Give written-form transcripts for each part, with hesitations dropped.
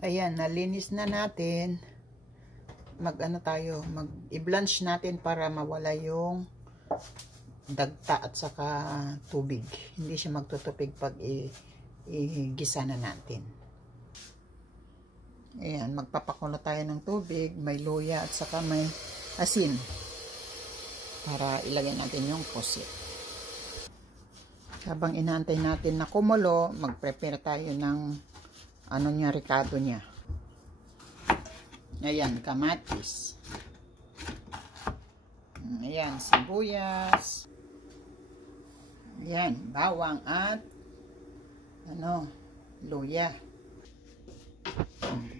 Ayan, nalinis na natin. I-blanch natin para mawala yung dagta at saka tubig. Hindi siya magtutupig pag igisa na natin. Ayan, magpapakulo tayo ng tubig, may luya at saka may asin para ilagay natin yung pusit. Habang inaantay natin na kumulo, mag-prepare tayo ng ricado niya. Ayan, kamatis. Ayan, sibuyas. Ayan, bawang at luya.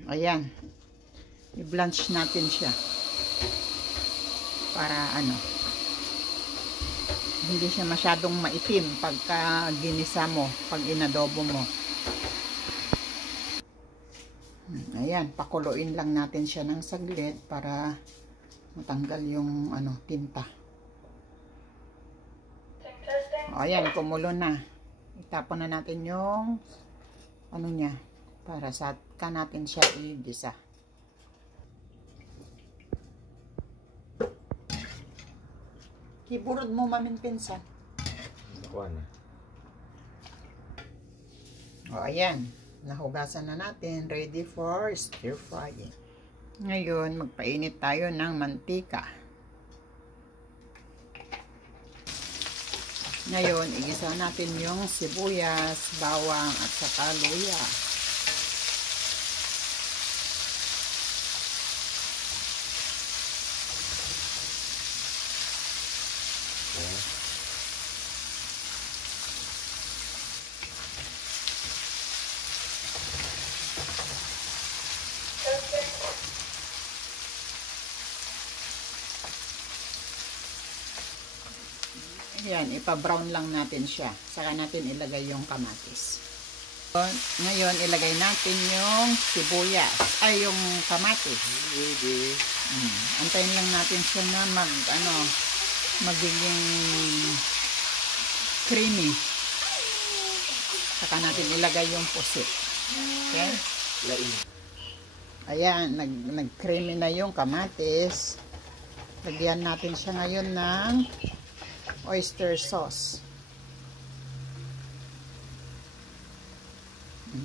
Ayan. I-blanch natin siya. Para hindi siya masyadong maitim pagka ginisa mo, pag inadobo mo. Ayan, pakuluin lang natin siya ng saglit para matanggal yung tinta. Ayan, kumulo na. Itapon na natin yung niya para saka natin siya igisa. Kiburod mo mamin pinsan. Ayan. Nahugasan na natin. Ready for stir frying. Ngayon, magpainit tayo ng mantika. Ngayon, igisa natin yung sibuyas, bawang, at saka luya. Ayan, ipa-brown lang natin siya. Saka natin ilagay yung kamatis. Ngayon, ilagay natin yung sibuyas. Ay, yung kamatis. Antayin lang natin siya na magiging creamy. Saka natin ilagay yung pusit. Okay? Ayan, nag-creamy na yung kamatis. Lagyan natin siya ngayon ng oyster sauce.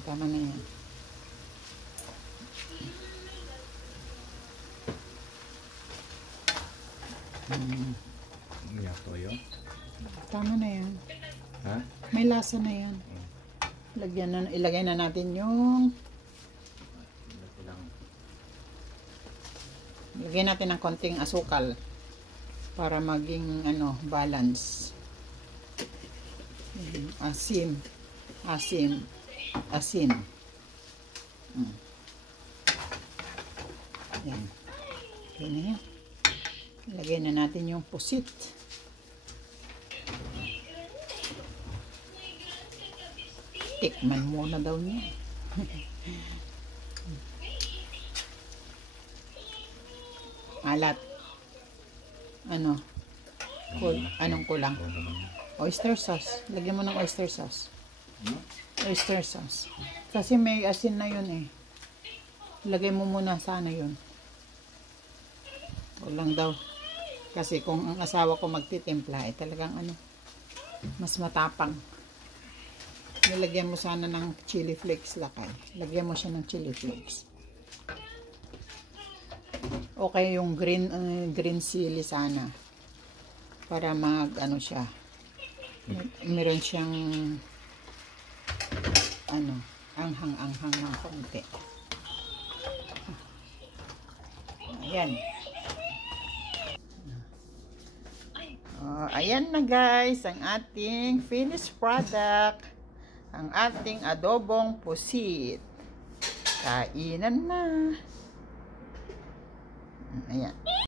Tama na yan. Tama na yan. Ha? May lasa na yan. Ilagay na natin yung lagyan natin ng konting asukal para maging balance. Asin. Yan. Okay na yan. Ilagay na natin yung pusit. Tikman muna daw niya. Alat. Anong kulang? Oyster sauce. Lagyan mo ng oyster sauce. Oyster sauce. Kasi may asin na yun eh. Lagay mo muna sana yun. Walang daw. Kasi kung ang asawa ko magtitimpla, talagang mas matapang. Nilagyan mo sana ng chili flakes lakay. Lagyan mo siya ng chili flakes. Okay yung green chili sana. Para siya. Meron siyang anghang-anghang ng konti. Ayan. Ayan na guys, ang ating finished product. Ang ating adobong pusit. Kainan na. Ayan.